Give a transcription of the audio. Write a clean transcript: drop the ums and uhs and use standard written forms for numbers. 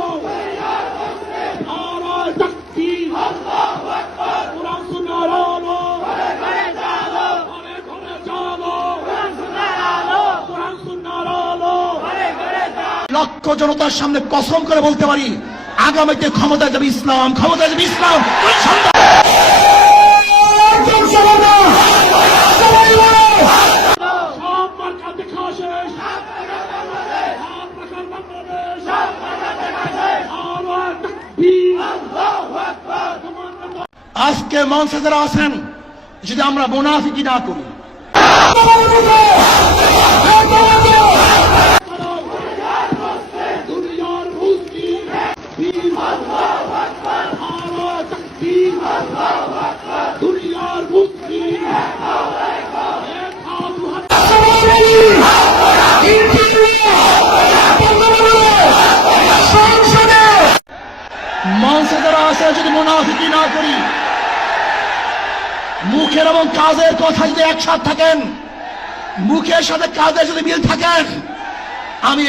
বলো নারায়ে তাকবীর, আল্লাহু আকবার, কোরআন সুন্নাহর আলো, ঘরে ঘরে জালো, ঘরে ঘরে জালো, কোরআন সুন্নাহর আলো, কোরআন সুন্নাহর আলো, ঘরে ঘরে জালো। লক্ষ জনতার সামনে কসম করে বলতে পারি, আগামীতে ক্ষমতা যাবে ইসলাম, ক্ষমতা যাবে ইসলাম। আজকে মঞ্চে যারা আছেন, যদি আমরা মুনাফিকি না করি, মঞ্চে যারা আছে যদি মুনাফিকি না করি, মুখের এবং কাজের কথা যদি একসাথে থাকেন, মুখের সাথে কাজের যদি মিল থাকেন, আমি